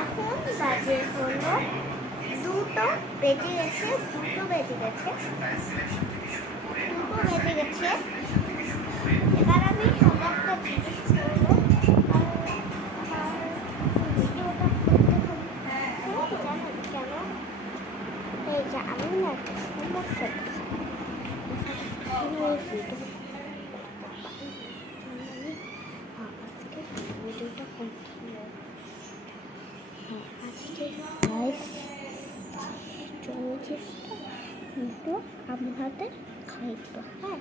এখন বাজে হলো 2টো বেজে গেছে। এবার আমি একটা জিনিস করবো। ভিডিওটা খুলতে জানো কেন? এই যে আমি না একটা সমস্যা ভিডিওটা কন্টিনিউ। হ্যাঁ, আজকে কিন্তু আমার হাতে খাইতো। হ্যাঁ,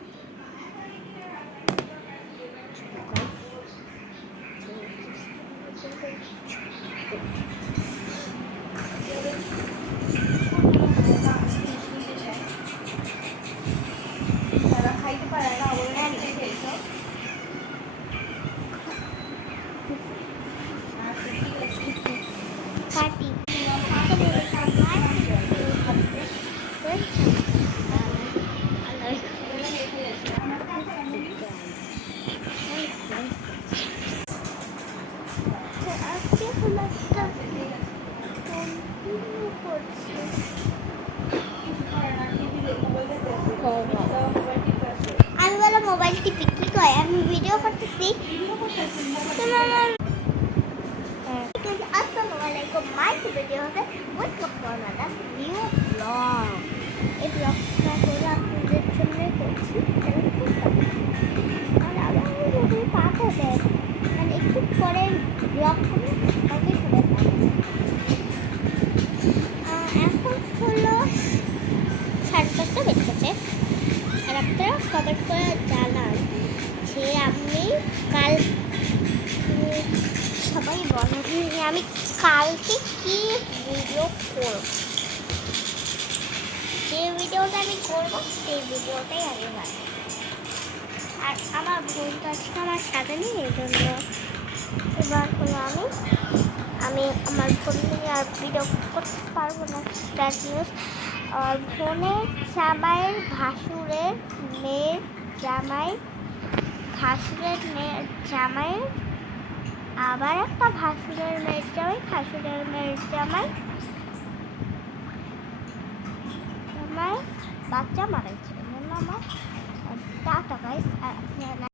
খাইতে পারে না পার্টি আজকে হলো একটা কন্টিনিউ করছি। আমি বলো মোবাইল টিপি কি কয়? আমি ভিডিও করতেছি। আসসালামু আলাইকুম, মাই ভিডিও হতে welcome to another new blog. এই ব্লগটা হলো আপনাদের জন্যই করছি। আর আমার যদি পাঠাবে মানে একটু পরে ব্লগ করে আগে করে এখন হলো 5:30 বেজে গেছে। আর আপনারা কমেন্ট করে জানান যে আমি কাল সবাই বলে যে আমি কালকে কি ভিডিও করব। যে ভিডিওটা আমি করবো সেই ভিডিওটাই আমি বানাবো। আর আমার বোন তো আজকে আমার সাথে নেই, এই জন্য এবার হলো আমি আমার বোন নিয়ে আর ভিডিও করতে পারবো না। Start news. আর বোনের জামাইয়ের ভাসুরের মেয়ের জামাইয়ের আবার একটা ভাসুরের মেয়ের জামাই বাচ্চা মারা গেছে। Tata guys.